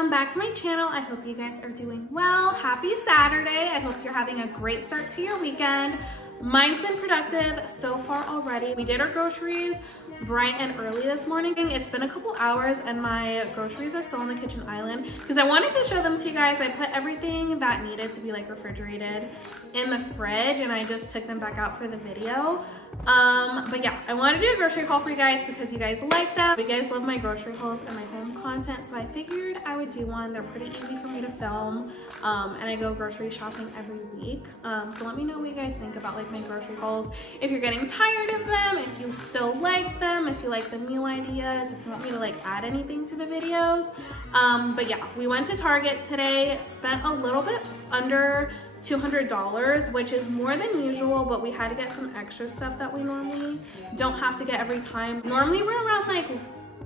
welcome back to my channel. I hope you guys are doing well. Happy Saturday. I hope you're having a great start to your weekend. Mine's been productive so far already. We did our groceries bright and early this morning. It's been a couple hours and my groceries are still on the kitchen island because I wanted to show them to you guys. I put everything that needed to be like refrigerated in the fridge and I just took them back out for the video. But yeah, I want to do a grocery haul for you guys because you guys like them. You guys love my grocery hauls and my home content, so I figured I would do one. They're pretty easy for me to film, and I go grocery shopping every week. So let me know what you guys think about like my grocery hauls. If you're getting tired of them, if you still like them, if you like the meal ideas, if you want me to like add anything to the videos. But yeah, we went to Target today, spent a little bit under $200, which is more than usual, but we had to get some extra stuff that we normally don't have to get every time. Normally we're around like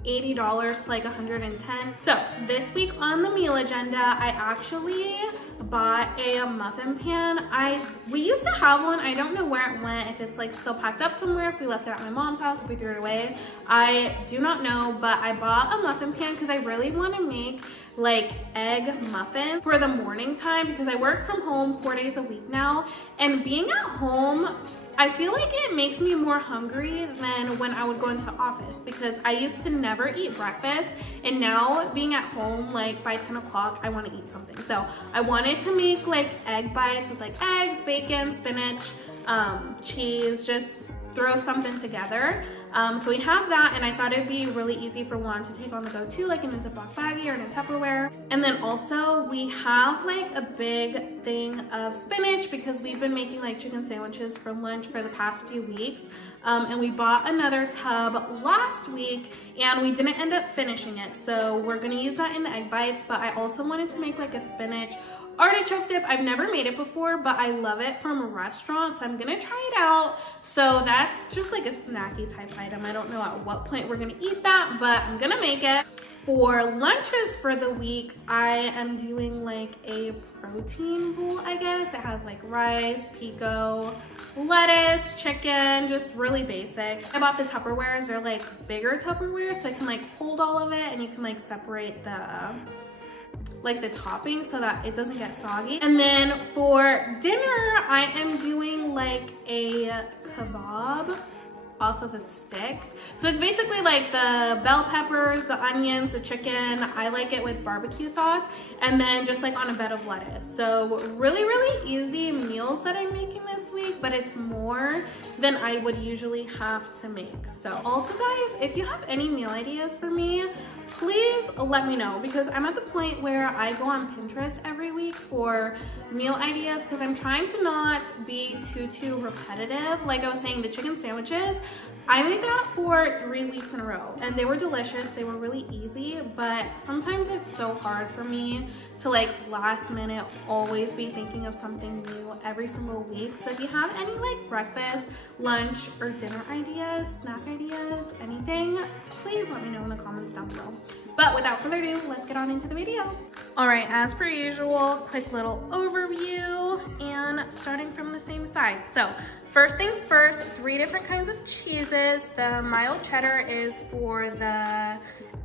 $80 to like $110. So this week on the meal agenda, I actually bought a muffin pan. We used to have one. I don't know where it went, if it's like still packed up somewhere, if we left it at my mom's house, if we threw it away. I do not know, but I bought a muffin pan because I really want to make like egg muffins for the morning time because I work from home 4 days a week now, and being at home, I feel like it makes me more hungry than when I would go into the office because I used to never eat breakfast, and now being at home like by 10 o'clock I want to eat something. So I wanted to make like egg bites with like eggs, bacon, spinach, cheese, just throw something together. So we have that, and I thought it'd be really easy for Juan to take on the go too, like in a Ziploc baggie or in a Tupperware. And then also we have like a big thing of spinach because we've been making like chicken sandwiches for lunch for the past few weeks. And we bought another tub last week and we didn't end up finishing it. So we're gonna use that in the egg bites, but I also wanted to make like a spinach artichoke dip. I've never made it before, but I love it from a restaurant, so I'm gonna try it out. So that's just like a snacky type item. I don't know at what point we're gonna eat that, but I'm gonna make it. For lunches for the week, I am doing like a protein bowl, I guess. It has like rice, pico, lettuce, chicken, just really basic. I bought the Tupperwares. They're like bigger Tupperwares, so I can like hold all of it and you can like separate the topping so that it doesn't get soggy. And then for dinner, I am doing like a kebab off of a stick. So it's basically like the bell peppers, the onions, the chicken. I like it with barbecue sauce, and then just like on a bed of lettuce. So really easy meals that I'm making this week, but it's more than I would usually have to make. So also guys, if you have any meal ideas for me, please let me know, because I'm at the point where I go on Pinterest every week for meal ideas because I'm trying to not be too repetitive. Like I was saying, the chicken sandwiches, I made that for 3 weeks in a row and they were delicious. They were really easy, but sometimes it's so hard for me to like last minute always be thinking of something new every single week. So if you have any like breakfast, lunch, or dinner ideas, snack ideas, anything, please let me know in the comments down below. But without further ado, let's get on into the video. All right, as per usual, quick little overview and starting from the same side. So first things first, 3 different kinds of cheeses. The mild cheddar is for the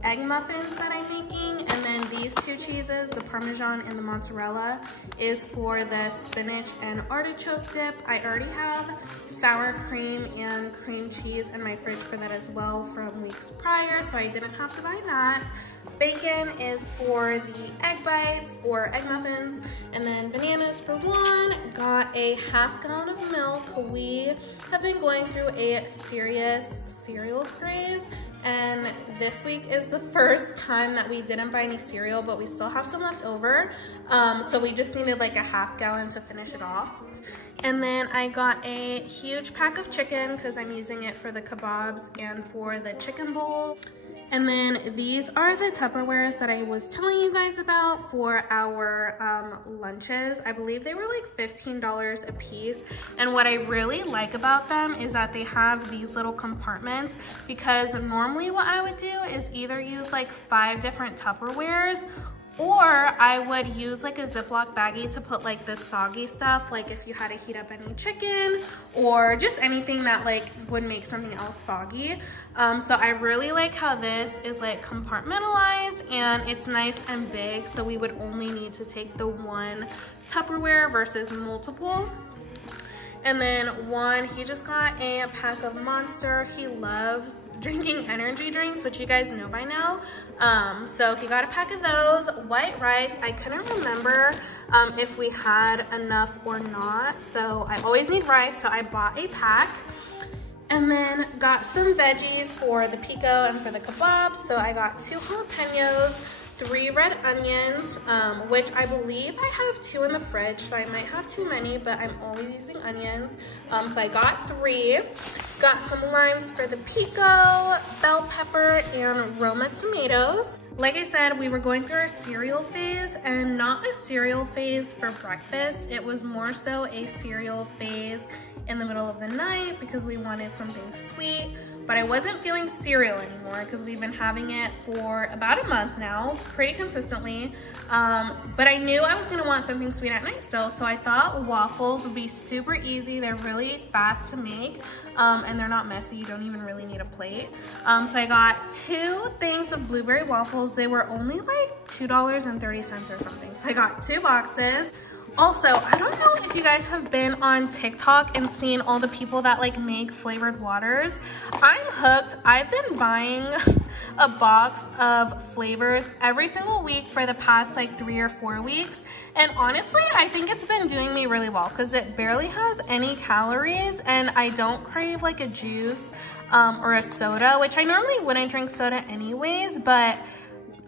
egg muffins that I'm making, and then these 2 cheeses, the Parmesan and the mozzarella, is for the spinach and artichoke dip. I already have sour cream and cream cheese in my fridge for that as well from weeks prior, so I didn't have to buy that. Bacon is for the egg bites or egg muffins, and then bananas for Juan. Got a ½ gallon of milk. We have been going through a serious cereal craze, and this week is the first time that we didn't buy any cereal, but we still have some left over. So we just needed like a ½ gallon to finish it off. And then I got a huge pack of chicken because I'm using it for the kebabs and for the chicken bowl. And then these are the Tupperwares that I was telling you guys about for our lunches. I believe they were like $15 a piece. And what I really like about them is that they have these little compartments, because normally what I would do is either use like 5 different Tupperwares Or I would use like a Ziploc baggie to put like the soggy stuff, like if you had to heat up any chicken or just anything that like would make something else soggy. So I really like how this is like compartmentalized and it's nice and big, so we would only need to take the one Tupperware versus multiple. And then he just got a pack of Monster. He loves drinking energy drinks, which you guys know by now. So he got a pack of those. White rice, I couldn't remember if we had enough or not. So I always need rice, so I bought a pack. And then got some veggies for the pico and for the kebabs. So I got 2 jalapenos, 3 red onions, which I believe I have 2 in the fridge, so I might have too many, but I'm always using onions. So I got 3. Got some limes for the pico, bell pepper, and Roma tomatoes. Like I said, we were going through our cereal phase, and not a cereal phase for breakfast. It was more so a cereal phase in the middle of the night because we wanted something sweet. But I wasn't feeling cereal anymore because we've been having it for about a month now, pretty consistently. But I knew I was gonna want something sweet at night still, so I thought waffles would be super easy. They're really fast to make, and they're not messy. You don't even really need a plate. So I got 2 things of blueberry waffles. They were only like $2.30 or something. So I got 2 boxes. Also, I don't know if you guys have been on TikTok and seen all the people that like make flavored waters. I'm hooked. I've been buying a box of flavors every single week for the past like 3 or 4 weeks. And honestly, I think it's been doing me really well because it barely has any calories and I don't crave like a juice or a soda, which I normally wouldn't drink soda anyways, but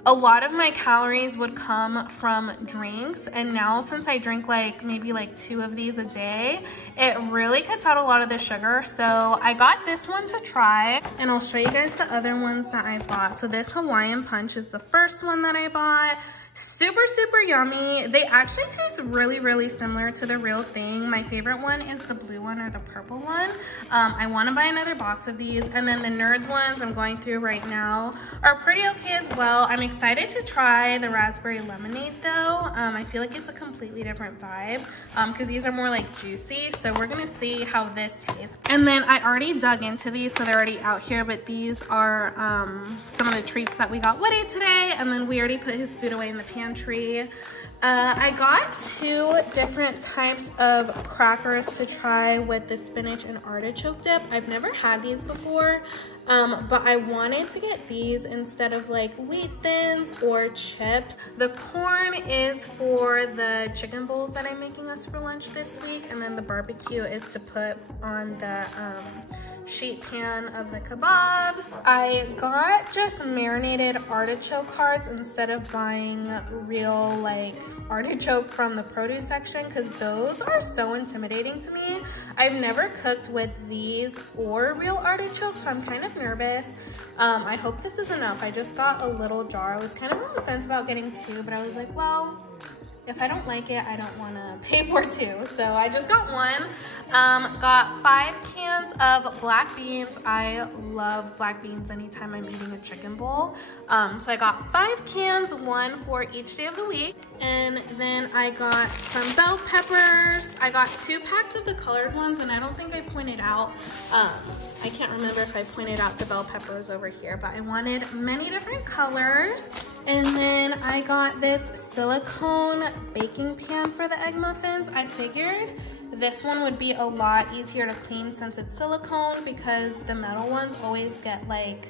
a lot of my calories would come from drinks, and now since I drink like maybe like 2 of these a day, it really cuts out a lot of the sugar. So I got this one to try, and I'll show you guys the other ones that I bought. So this Hawaiian Punch is the first one that I bought. Super, super yummy. They actually taste really, really similar to the real thing. My favorite one is the blue one or the purple one. I want to buy another box of these. And then the Nerd ones I'm going through right now are pretty okay as well. I'm excited to try the raspberry lemonade though. I feel like it's a completely different vibe because these are more like juicy. So we're going to see how this tastes. And then I already dug into these, so they're already out here, but these are some of the treats that we got Woody today. And then we already put his food away in the pantry. I got 2 different types of crackers to try with the spinach and artichoke dip. I've never had these before, but I wanted to get these instead of like wheat thins or chips. The corn is for the chicken bowls that I'm making us for lunch this week, and then the barbecue is to put on the sheet pan of the kebabs. I got just marinated artichoke hearts instead of buying real like artichoke from the produce section because those are so intimidating to me. I've never cooked with these or real artichokes, so I'm kind of nervous. I hope this is enough. I just got a little jar. I was kind of on the fence about getting 2, but I was like, well, if I don't like it, I don't want to pay for 2. So I just got 1. Got 5 cans of black beans. I love black beans anytime I'm eating a chicken bowl. So I got 5 cans, 1 for each day of the week. And then I got some bell peppers. I got 2 packs of the colored ones, and I don't think I pointed out, I can't remember if I pointed out the bell peppers over here, but I wanted many different colors. And then I got this silicone baking pan for the egg muffins. I figured this one would be a lot easier to clean since it's silicone because the metal ones always get like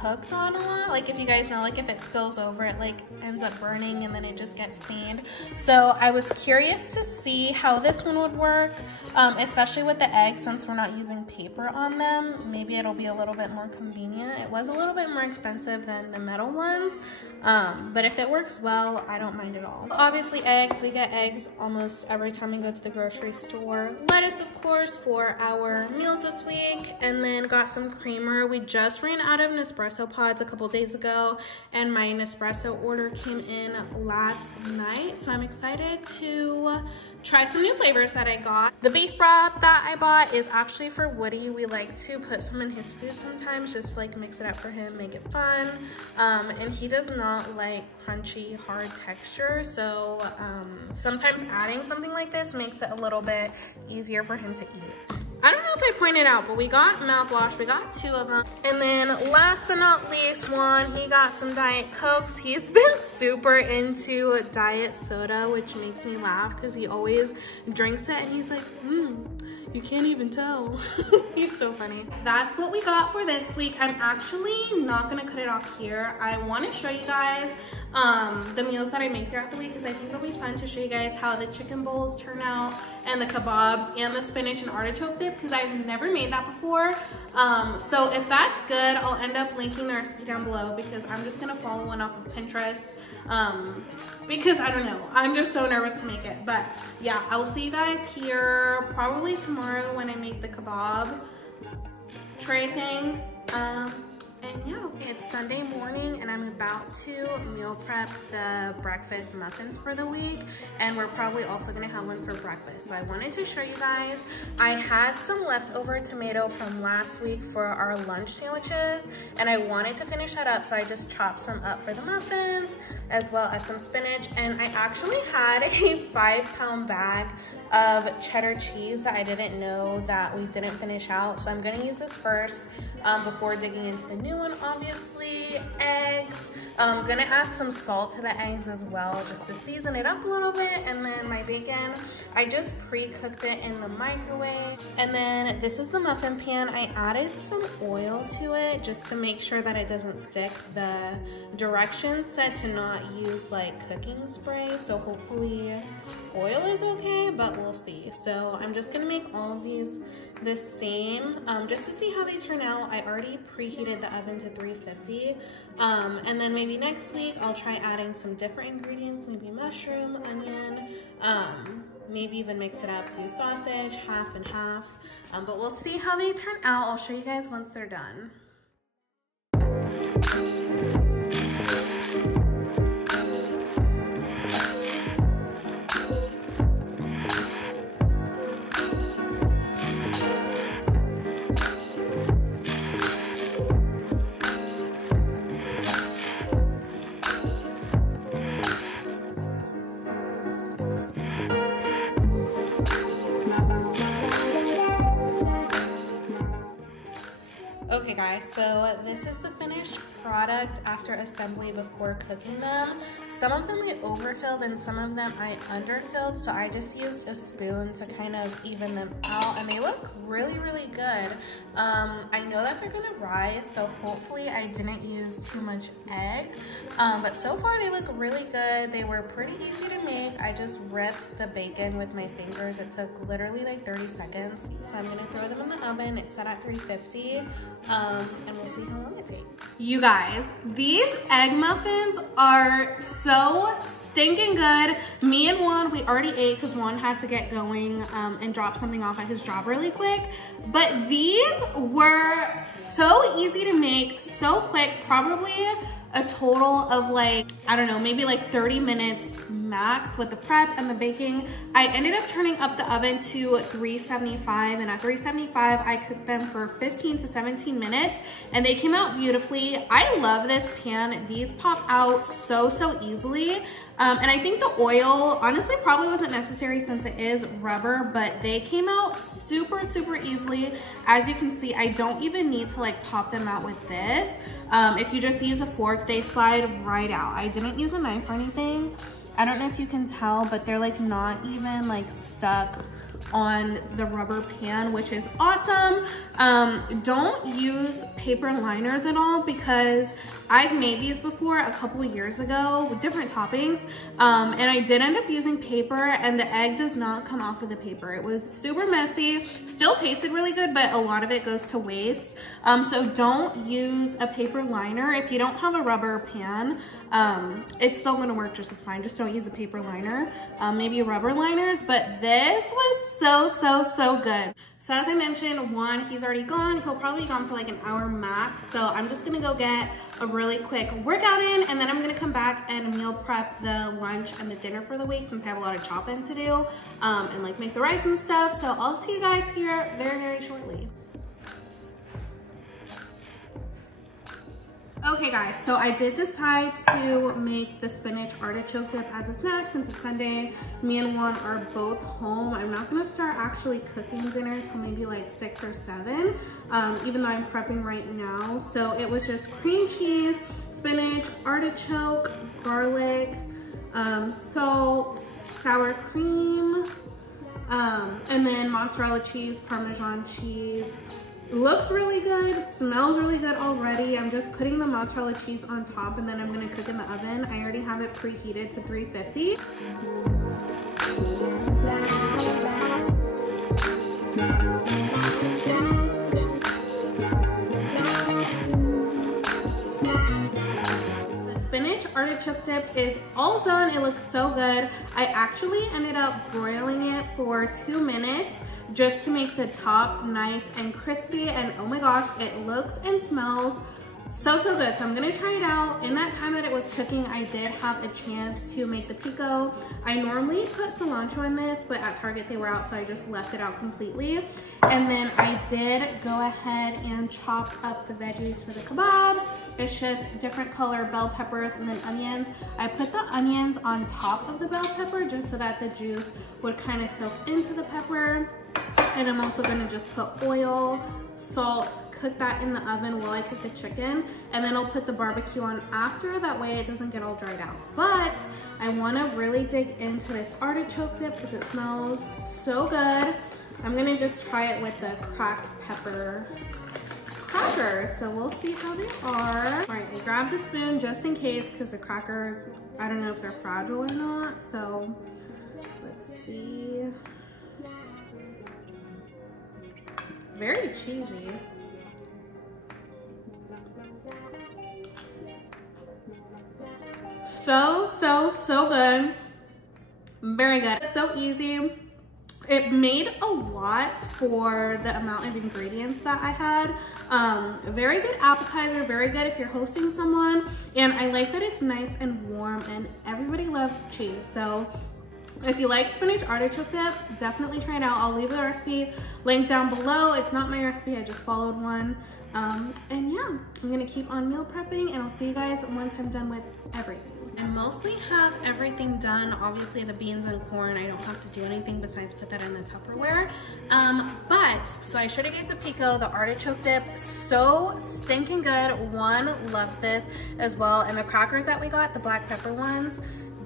cooked on a lot. Like if you guys know, like if it spills over, it like ends up burning and then it just gets stained. So I was curious to see how this one would work, especially with the eggs since we're not using paper on them. Maybe it'll be a little bit more convenient. It was a little bit more expensive than the metal ones, but if it works well, I don't mind at all. Obviously eggs, we get eggs almost every time we go to the grocery store. Lettuce, of course, for our meals this week, and then got some creamer. We just ran out of Nespresso pods a couple days ago, and my Nespresso order came in last night. So I'm excited to try some new flavors that I got. The beef broth that I bought is actually for Woody. We like to put some in his food sometimes, just to like mix it up for him, make it fun. And he does not like crunchy, hard texture. So sometimes adding something like this makes it a little bit easier for him to eat. I don't know if I pointed out, but we got mouthwash. We got 2 of them. And then last but not least, he got some Diet Cokes. He's been super into diet soda, which makes me laugh because he always drinks it and he's like, you can't even tell. He's so funny. That's what we got for this week. I'm actually not gonna cut it off here. I wanna show you guys the meals that I make throughout the week because I think it'll be fun to show you guys how the chicken bowls turn out and the kebabs and the spinach and artichoke dip because I've never made that before. So if that's good, I'll end up linking the recipe down below because I'm just gonna follow one off of Pinterest because I don't know, I'm just so nervous to make it. But yeah, I will see you guys here probably tomorrow when I make the kebab tray thing. And yeah, it's Sunday morning and I'm about to meal prep the breakfast muffins for the week, and we're probably also gonna have one for breakfast. So I wanted to show you guys, I had some leftover tomato from last week for our lunch sandwiches and I wanted to finish that up, so I just chopped some up for the muffins as well as some spinach. And I actually had a 5-pound bag of cheddar cheese that I didn't know that we didn't finish out, so I'm gonna use this first before digging into the new one. Obviously, eggs. I'm gonna add some salt to the eggs as well just to season it up a little bit. And then my bacon, I just pre-cooked it in the microwave. And then this is the muffin pan. I added some oil to it just to make sure that it doesn't stick. The directions said to not use like cooking spray, so hopefully oil is okay, but we'll see. So I'm just gonna make all of these the same just to see how they turn out. I already preheated the oven to 350, and then maybe next week I'll try adding some different ingredients, maybe mushroom, onion, maybe even mix it up, do sausage, half and half, but we'll see how they turn out. I'll show you guys once they're done. Okay guys, so this is the finished product after assembly before cooking them. Some of them I overfilled and some of them I underfilled, so I just used a spoon to kind of even them out, and they look really, really good. I know that they're gonna rise, so hopefully I didn't use too much egg, but so far they look really good. They were pretty easy to make. I just ripped the bacon with my fingers. It took literally like 30 seconds. So I'm gonna throw them in the oven. It's set at 350. And we'll see how long it takes. You guys, these egg muffins are so stinking good. Me and Juan, we already ate because Juan had to get going and drop something off at his job really quick. But these were so easy to make, so quick, probably a total of like, I don't know, maybe like 30 minutes max with the prep and the baking. I ended up turning up the oven to 375, and at 375 I cooked them for 15 to 17 minutes and they came out beautifully. I love this pan. These pop out so easily. And I think the oil honestly probably wasn't necessary since it is rubber, but they came out super easily. As you can see, I don't even need to like pop them out with this. If you just use a fork, they slide right out. I didn't use a knife or anything. I don't know if you can tell, but they're like not even like stuck on the rubber pan, which is awesome. Don't use paper liners at all because I've made these before a couple years ago with different toppings, and I did end up using paper and the egg does not come off of the paper. It was super messy, still tasted really good, but a lot of it goes to waste. So don't use a paper liner. If you don't have a rubber pan, it's still gonna work just as fine. Just don't use a paper liner, maybe rubber liners, but this was so good. So as I mentioned, one, he's already gone. He'll probably be gone for like an hour max. So I'm just gonna go get a really quick workout in, and then I'm gonna come back and meal prep the lunch and the dinner for the week, since I have a lot of chopping to do, and like make the rice and stuff. So I'll see you guys here very shortly. Okay guys, so I did decide to make the spinach artichoke dip as a snack since it's Sunday. Me and Juan are both home. I'm not gonna start actually cooking dinner till maybe like 6 or 7, even though I'm prepping right now. So it was just cream cheese, spinach, artichoke, garlic, salt, sour cream, and then mozzarella cheese, Parmesan cheese. Looks really good, smells really good already. I'm just putting the mozzarella cheese on top, and then I'm gonna cook in the oven. I already have it preheated to 350. The spinach artichoke dip is all done. It looks so good. I actually ended up broiling it for 2 minutes just to make the top nice and crispy, and oh my gosh, it looks and smells so good. So I'm gonna try it out. In that time that it was cooking, I did have a chance to make the pico. I normally put cilantro in this, but at Target they were out, so I just left it out completely. And then I did go ahead and chop up the veggies for the kebabs. It's just different color bell peppers and then onions. I put the onions on top of the bell pepper just so that the juice would kind of soak into the pepper. And I'm also gonna just put oil, salt, cook that in the oven while I cook the chicken, and then I'll put the barbecue on after. That way it doesn't get all dried out. But I wanna really dig into this artichoke dip because it smells so good. I'm gonna just try it with the cracked pepper crackers. So we'll see how they are. All right, I grabbed a spoon just in case because the crackers, I don't know if they're fragile or not. So let's see. Very cheesy. So good. Very good. It's so easy. It made a lot for the amount of ingredients that I had. Very good appetizer, very good if you're hosting someone. And I like that it's nice and warm, and everybody loves cheese. So if you like spinach artichoke dip, definitely try it out. I'll leave the recipe linked down below. It's not my recipe, I just followed one. And yeah, I'm gonna keep on meal prepping, and I'll see you guys once I'm done with everything. I mostly have everything done. Obviously the beans and corn, I don't have to do anything besides put that in the Tupperware. So I showed you guys the pico, the artichoke dip, so stinking good. One, loved this as well. And the crackers that we got, the black pepper ones,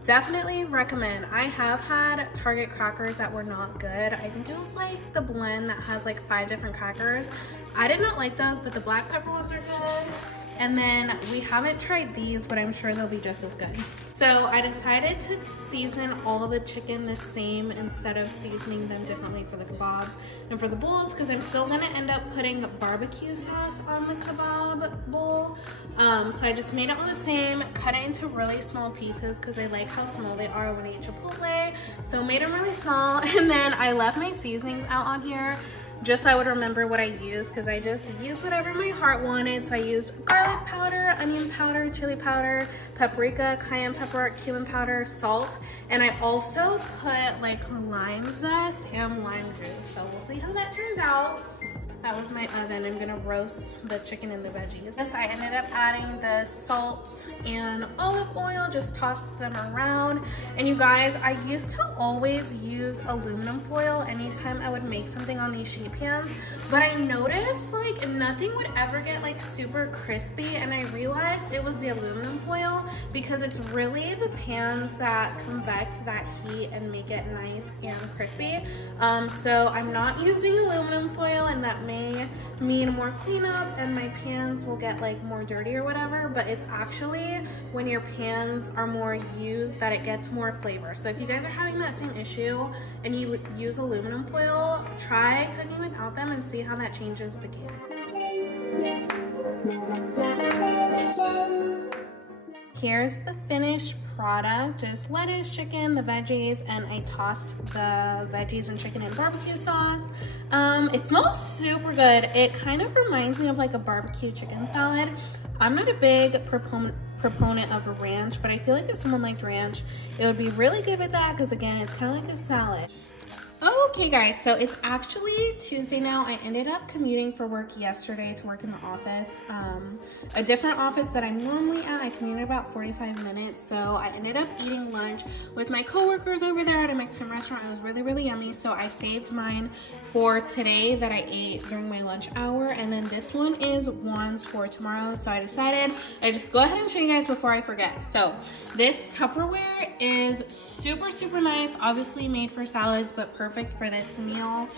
definitely recommend. I have had Target crackers that were not good. I think it was like the blend that has like 5 different crackers. I did not like those, but the black pepper ones are good. And then we haven't tried these, but I'm sure they'll be just as good. So I decided to season all of the chicken the same instead of seasoning them differently for the kebabs and for the bowls, because I'm still gonna end up putting barbecue sauce on the kebab bowl. So I just made it all the same, cut it into really small pieces because I like how small they are when I eat Chipotle. So made them really small, and then I left my seasonings out on here just so I would remember what I used, because I just used whatever my heart wanted. So I used garlic powder, onion powder, chili powder, paprika, cayenne pepper, cumin powder, salt, and I also put like lime zest and lime juice. So we'll see how that turns out. That was my oven. I'm gonna roast the chicken and the veggies. Yes, I ended up adding the salt and olive oil, just tossed them around. And you guys, I used to always use aluminum foil anytime I would make something on these sheet pans, but I noticed like nothing would ever get like super crispy, and I realized it was the aluminum foil because it's really the pans that convect that heat and make it nice and crispy. So I'm not using aluminum foil, and that may mean more cleanup and my pans will get like more dirty or whatever, but it's actually when your pans are more used that it gets more flavor. So if you guys are having that same issue and you use aluminum foil, try cooking without them and see how that changes the game. Here's the finished product, just lettuce, chicken, the veggies, and I tossed the veggies and chicken in barbecue sauce. It smells super good. It kind of reminds me of like a barbecue chicken salad. I'm not a big proponent of ranch, but I feel like if someone liked ranch, it would be really good with that because again, it's kind of like a salad. Okay guys, so it's actually Tuesday now. I ended up commuting for work yesterday to work in the office, a different office that I'm normally at. I commuted about 45 minutes, so I ended up eating lunch with my coworkers over there at a Mexican restaurant. It was really, really yummy, so I saved mine for today that I ate during my lunch hour, and then this one is ones for tomorrow, so I decided I'd just go ahead and show you guys before I forget. So this Tupperware is super, super nice, obviously made for salads, but perfect for this meal.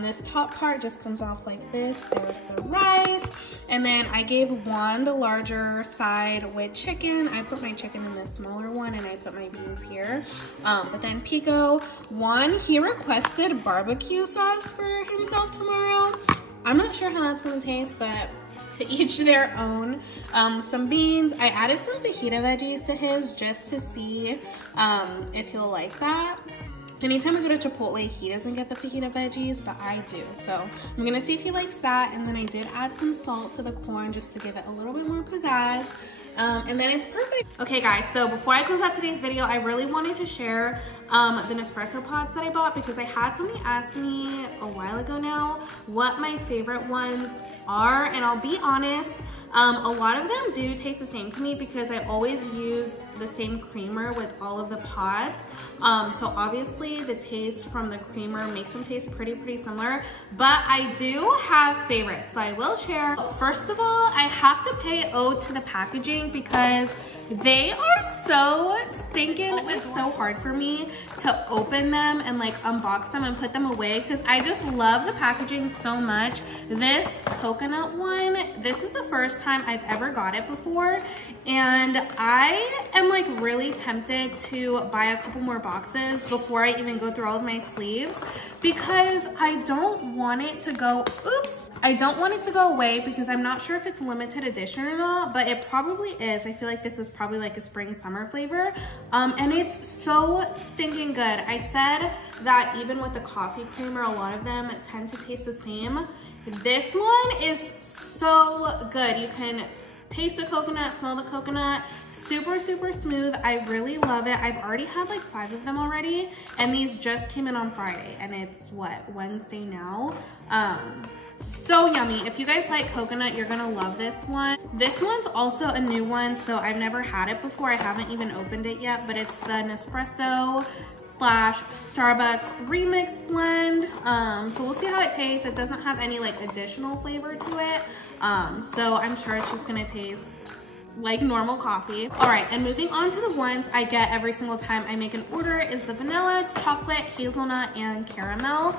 This top part just comes off like this. There's the rice, and then I gave one the larger side with chicken. I put my chicken in the smaller one, and I put my beans here. But then Pico, he requested barbecue sauce for himself tomorrow. I'm not sure how that's gonna taste, but to each their own. Some beans. I added some fajita veggies to his just to see if he'll like that. Anytime I go to Chipotle, he doesn't get the fajita veggies, but I do. So I'm gonna see if he likes that. And then I did add some salt to the corn just to give it a little bit more pizzazz. And then it's perfect. Okay guys, so before I close out today's video, I really wanted to share the Nespresso pods that I bought because I had somebody ask me a while ago now what my favorite ones are, and I'll be honest, a lot of them do taste the same to me because I always use the same creamer with all of the pods. So obviously the taste from the creamer makes them taste pretty similar, but I do have favorites, so I will share. First of all, I have to pay ode to the packaging because they are so stinking. It's so hard for me to open them and like unbox them and put them away because I just love the packaging so much. This coconut one, this is the first time I've ever got it before, and I am like really tempted to buy a couple more boxes before I even go through all of my sleeves because I don't want it to go, I don't want it to go away because I'm not sure if it's limited edition or not, but it probably is. I feel like this is probably like a spring summer flavor. And it's so stinking good. I said that even with the coffee creamer, a lot of them tend to taste the same. This one is so good. You can taste the coconut, smell the coconut, super smooth. I really love it. I've already had like 5 of them already, and these just came in on Friday, and it's what, Wednesday now? So yummy. If you guys like coconut, you're gonna love this one. This one's also a new one, so I've never had it before. I haven't even opened it yet, but it's the Nespresso / Starbucks remix blend. So we'll see how it tastes. It doesn't have any like additional flavor to it. So I'm sure it's just gonna taste like normal coffee. All right, and moving on to the ones I get every single time I make an order is the vanilla, chocolate, hazelnut, and caramel.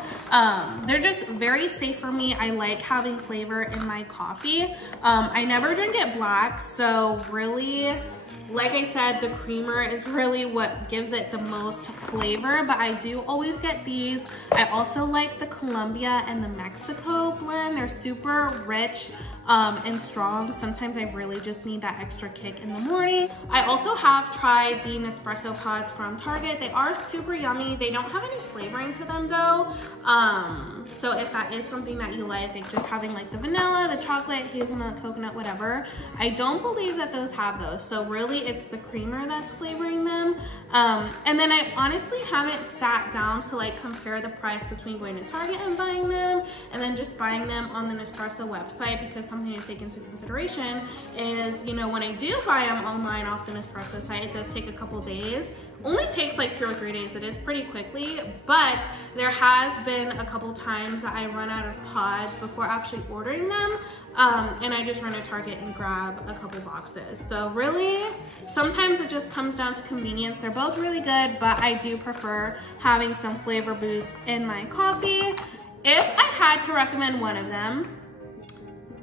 They're just very safe for me. I like having flavor in my coffee. I never drink it black, so really, like I said, the creamer is really what gives it the most flavor, but I do always get these. I also like the Colombia and the Mexico blend. They're super rich and strong. Sometimes I really just need that extra kick in the morning. I also have tried the Nespresso pods from Target. They are super yummy. They don't have any flavoring to them though. So if that is something that you like just having like the vanilla, the chocolate, hazelnut, coconut, whatever, I don't believe that those have those. So really it's the creamer that's flavoring them. And then I honestly haven't sat down to like compare the price between going to Target and buying them and then just buying them on the Nespresso website, because something to take into consideration is, you know, when I do buy them online off the Nespresso site, it does take a couple days. Only takes like 2 or 3 days. It is pretty quickly, but there has been a couple times that I run out of pods before actually ordering them, and I just run to Target and grab a couple boxes. So really, sometimes it just comes down to convenience. They're both really good, but I do prefer having some flavor boost in my coffee. If I had to recommend one of them,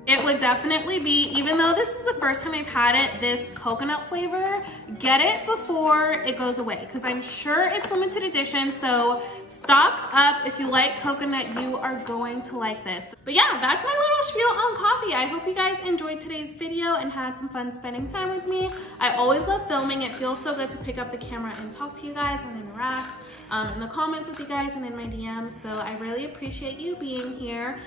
it would definitely be, even though this is the first time I've had it, this coconut flavor. Get it before it goes away because I'm sure it's limited edition. So stock up. If you like coconut, you are going to like this. But yeah, that's my little spiel on coffee. I hope you guys enjoyed today's video and had some fun spending time with me. I always love filming. It feels so good to pick up the camera and talk to you guys and interact in the comments with you guys and in my DMs. So I really appreciate you being here.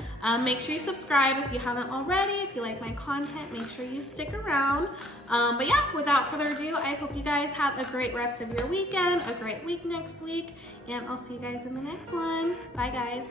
Make sure you subscribe if you haven't already. If you like my content, make sure you stick around. But yeah, without further ado, I hope you guys have a great rest of your weekend, a great week next week, and I'll see you guys in the next one. Bye guys.